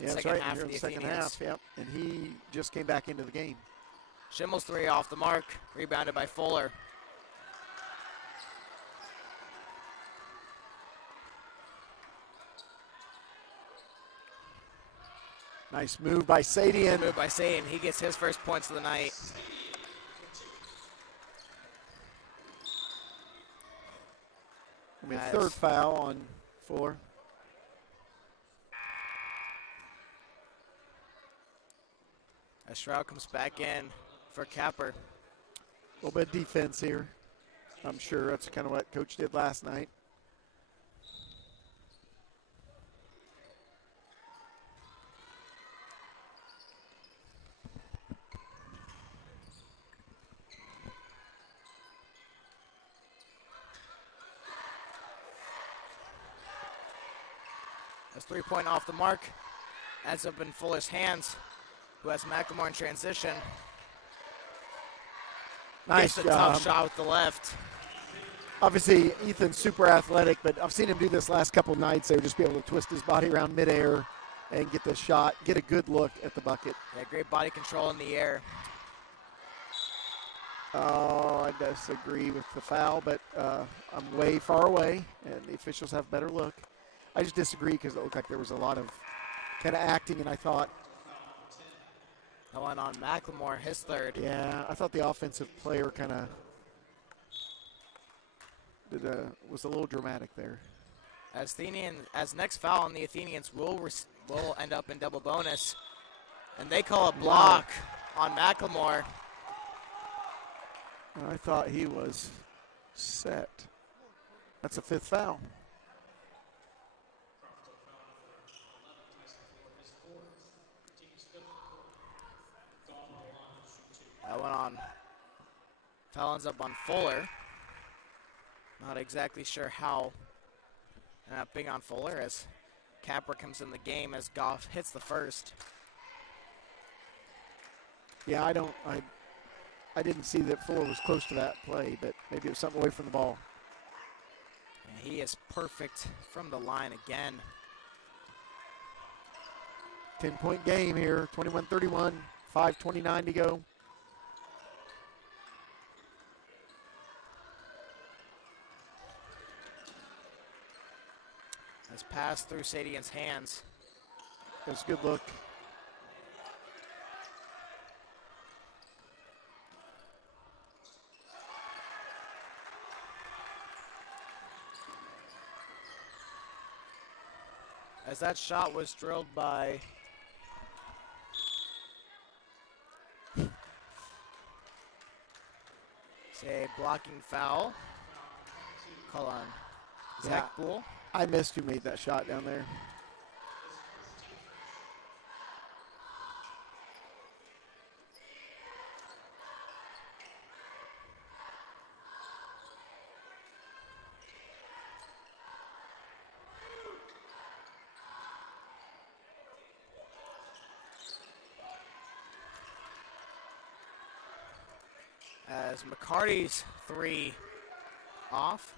Yeah, that's right. Here in the second half, yep. And he just came back into the game. Schimmel's three off the mark, rebounded by Fuller. Nice move by Sadian. Move by Sadian. He gets his first points of the night. A third foul on Fuller. As Shroud comes back in for Capper. A little bit of defense here. I'm sure that's kind of what Coach did last night. As 3-point off the mark. Ends up in Fuller's hands, who has McLemore in transition. Nice job. Tough shot with the left. Obviously, Ethan's super athletic, but I've seen him do this last couple nights there, just be able to twist his body around midair and get the shot, get a good look at the bucket. Yeah, great body control in the air. Oh, I disagree with the foul, but I'm way far away, and the officials have a better look. I just disagree because it looked like there was a lot of kind of acting, and I thought. Going on McLemore, his third. Yeah, I thought the offensive player kind of was a little dramatic there. As next foul on the Athenians will end up in double bonus, and they call a block on McLemore. I thought he was set. That's a fifth foul. That went on. Foul ends up on Fuller. Not exactly sure how. Being on Fuller as Capper comes in the game as Goff hits the first. Yeah, I didn't see that Fuller was close to that play, but maybe it was something away from the ball. And he is perfect from the line again. 10-point game here, 21-31, 5:29 to go. Has passed through Sadian's hands. It was a good look. As that shot was drilled by say blocking foul. Call on Zach Bull. I missed who made that shot down there. As McCarty's 3 off.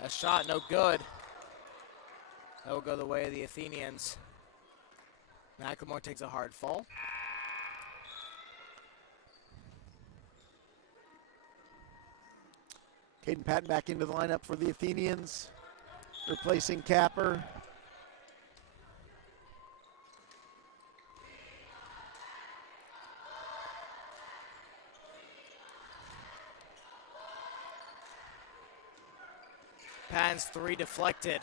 A shot, no good. That will go the way of the Athenians. McLemore takes a hard fall. Caden Patton back into the lineup for the Athenians, replacing Capper. Patton's 3 deflected.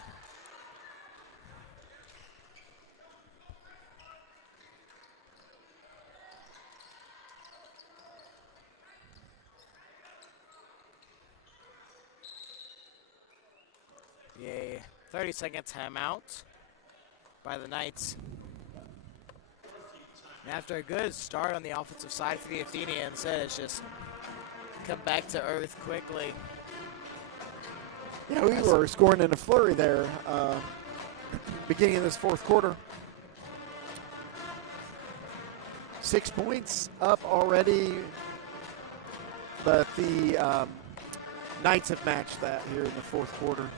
Yay. 30-second timeout by the Knights. And after a good start on the offensive side for the Athenians, it's just come back to earth quickly. Yeah, we were scoring in a flurry there beginning of this fourth quarter. 6 points up already, but the Knights have matched that here in the fourth quarter.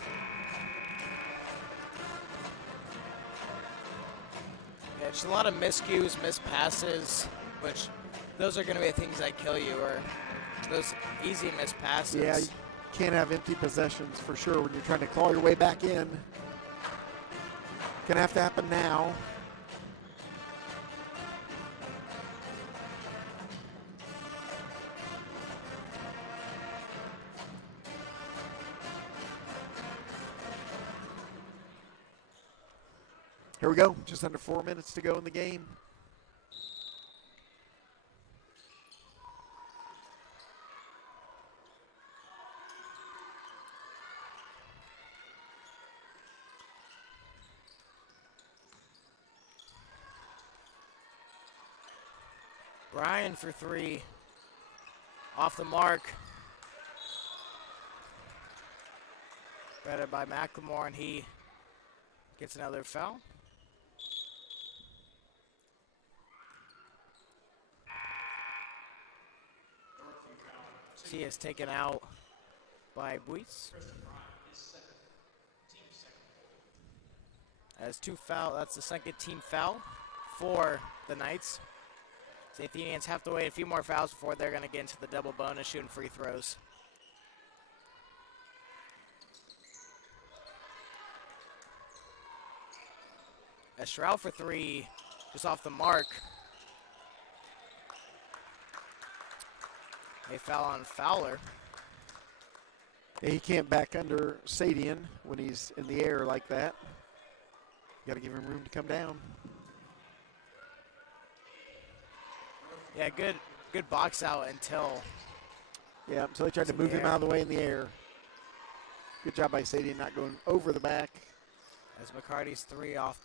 Yeah, just a lot of miscues, missed passes, which those are going to be the things that kill you, or those easy missed passes. Yeah, you can't have empty possessions for sure when you're trying to claw your way back in. Gonna have to happen now. Here we go, just under 4 minutes to go in the game. Bryan for 3, off the mark. Batted by McLemore, and he gets another foul. He is taken out by Buis. As 2 foul, that's the second team foul for the Knights. The Athenians have to wait a few more fouls before they're going to get into the double bonus shooting free throws. As Stroud for 3, just off the mark. A foul on Fowler. Yeah, he can't back under Sadian when he's in the air like that. Got to give him room to come down. Yeah, good box out until. Yeah, until they tried to move him out of the way in the air. Good job by Sadian not going over the back. As McCarty's 3 off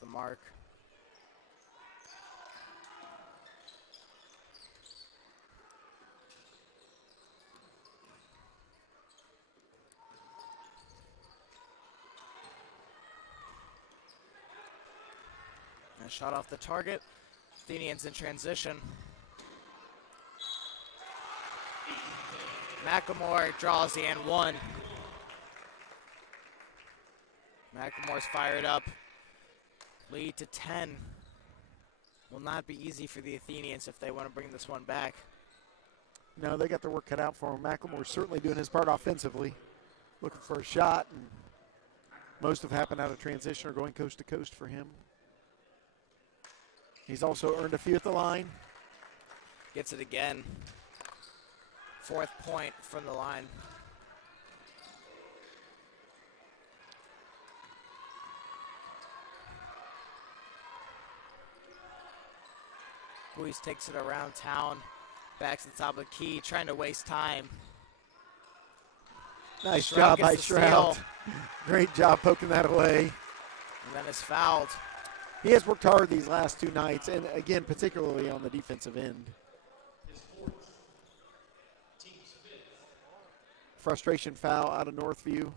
the mark. And a shot off the target. Athenians in transition. McLemore draws the and 1. McLemore's fired up. Lead to 10. Will not be easy for the Athenians if they want to bring this one back. No, they got their work cut out for him. McLemore's certainly doing his part offensively. Looking for a shot, and most have happened out of transition or going coast to coast for him. He's also earned a few at the line. Gets it again. 4th point from the line. Buis takes it around town. Back to the top of the key, trying to waste time. Nice job by Stroud. Steal. Great job poking that away. And then is fouled. He has worked hard these last 2 nights, and again, particularly on the defensive end. frustration foul out of Northview.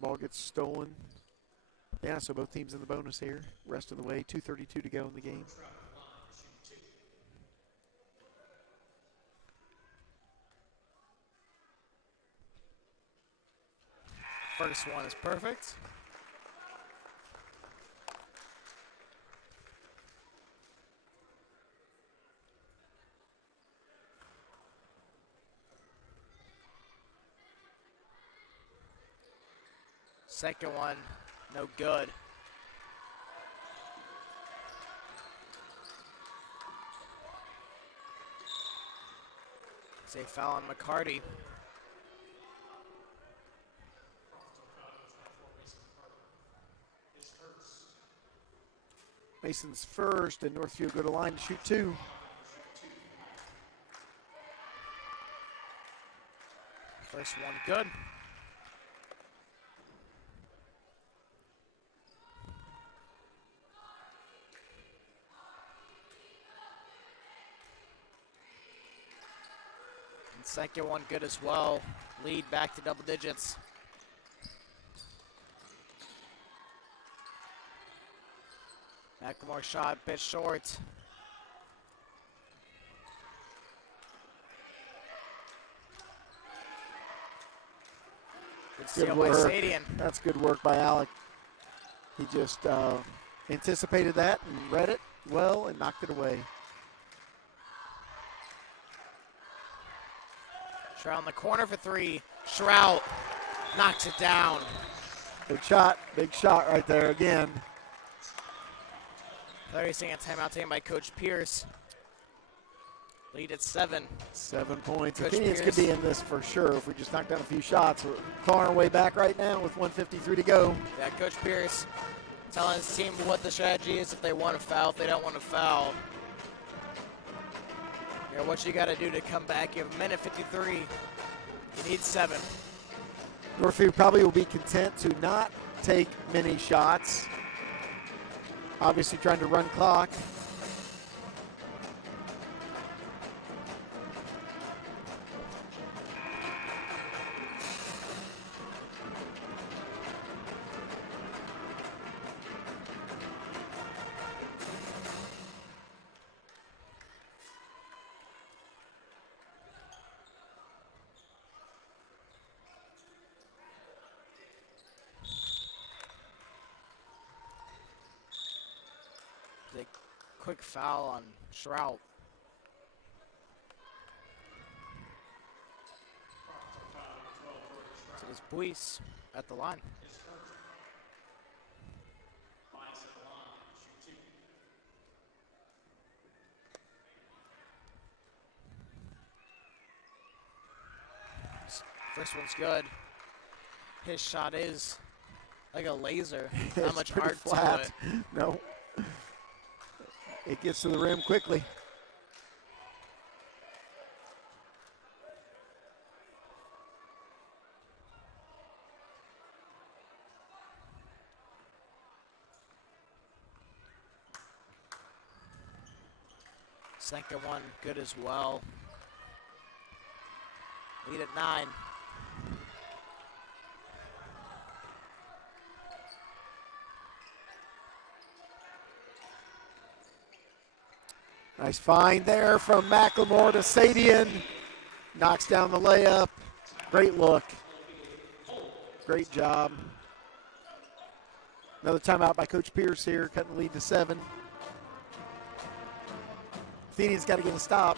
Ball gets stolen. Yeah, so both teams in the bonus here. Rest of the way, 2:32 to go in the game. First one is perfect. Second one, no good. It's a foul on McCarty. Mason's first, and Northview go to line to shoot 2. First one good. And second one good as well. Lead back to double digits. McLemore shot, bit short. Good steal by Sadian. That's good work by Alec. He just anticipated that and read it well and knocked it away. Shroud in the corner for 3. Shroud knocks it down. Big shot right there again. Placing a timeout taken by Coach Pierce. Lead at 7. 7 points. Coach Athenians could Pierce. be in this for sure if we just knock down a few shots. We're clawing our way back right now with 1:53 to go. Yeah, Coach Pierce telling his team what the strategy is if they want to foul, if they don't want to foul. You know, what you got to do to come back. You have a minute 53. You need 7. Northview probably will be content to not take many shots. Obviously trying to run clock. Quick foul on Shroud. So it's Buis at the line. First one's good. His shot is like a laser. Not much pretty art flat. to it. No. It gets to the rim quickly. Second one good as well. Lead at 9. Nice find there from McLemore to Sadian. Knocks down the layup. Great look. Great job. Another timeout by Coach Pierce here, cutting the lead to 7. Athenians got to get a stop.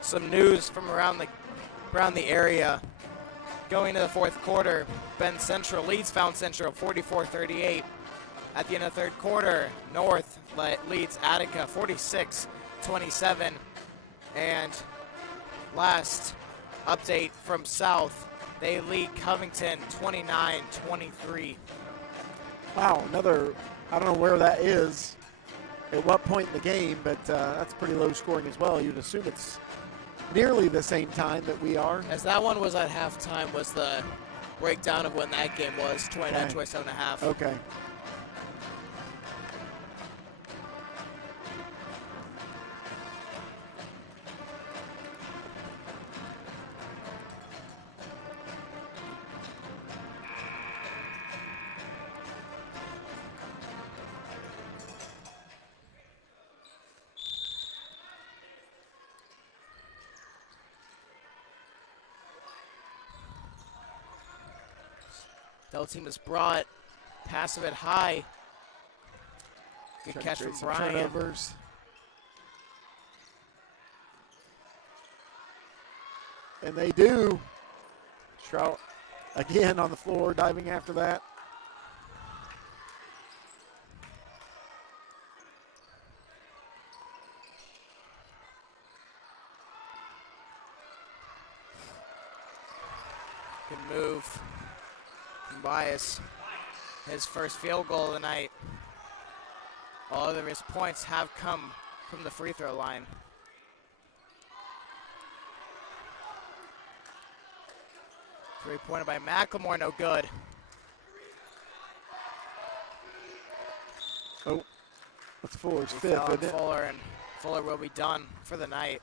Some news from around the area. Going to the fourth quarter, Bend Central leads Fountain Central 44-38. At the end of the third quarter, North leads Attica 46-27. And last update from South, they lead Covington 29-23. Wow, another, I don't know where that is, at what point in the game, but that's pretty low scoring as well. You'd assume it's nearly the same time that we are. As that one was at halftime, was the breakdown of when that game was, 29-27.5. Okay. Double team is brought. Pass of it high. Good catch from Brian. Turnovers. And they do. Trout again on the floor, diving after that. Good move from Bias. His first field goal of the night. All of his points have come from the free throw line. Three-pointer by McLemore, no good. Oh, that's Fuller's He fifth, fell on isn't it? Fuller, and Fuller will be done for the night.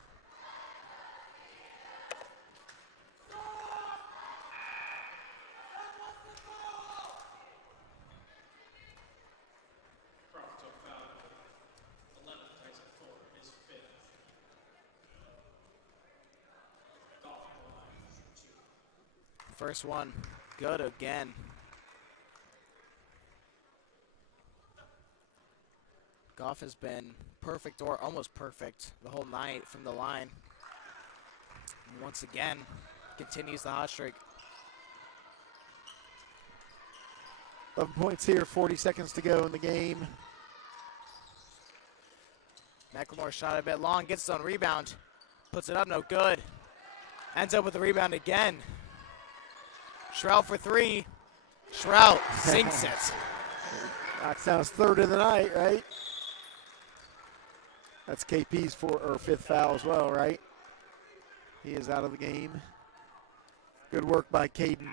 First one, good again. Goff has been perfect or almost perfect the whole night from the line. And once again, continues the hot streak. 11 points here, 40 seconds to go in the game. McLemore shot a bit long, gets his own rebound. Puts it up, no good. Ends up with the rebound again. Shrout for three. Shrout sinks it. Knocks down his third of the night, right? That's KP's fifth foul as well, right? He is out of the game. Good work by Caden.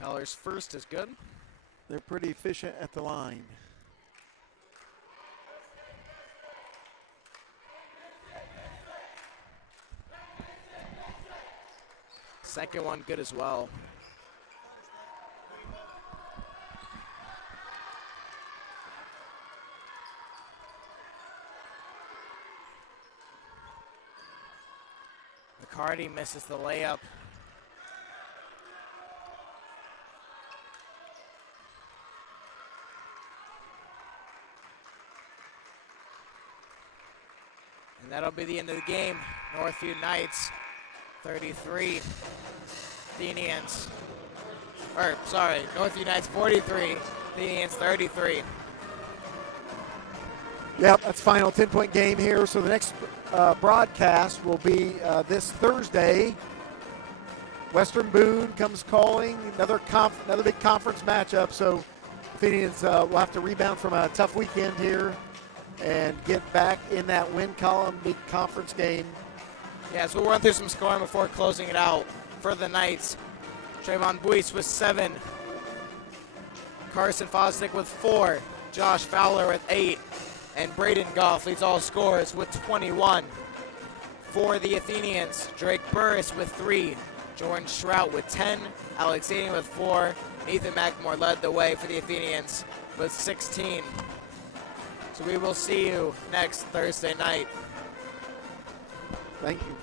Fowler's first is good. They're pretty efficient at the line. Second one good as well. McCarty misses the layup. And that'll be the end of the game. Northview Knights 33, Athenians, Northview Knights 43, Athenians 33. Yep, that's final 10-point game here. So the next broadcast will be this Thursday. Western Boone comes calling, another big conference matchup. So Athenians will have to rebound from a tough weekend here and get back in that win column, big conference game. Yeah, so we'll run through some scoring before closing it out for the Knights. Trayvon Buice with 7. Carson Fosdick with 4. Josh Fowler with 8. And Braden Goff leads all scorers with 21. For the Athenians, Drake Burris with 3. Jordan Shrout with 10. Alex Aiden with 4. Ethan McMore led the way for the Athenians with 16. So we will see you next Thursday night. Thank you.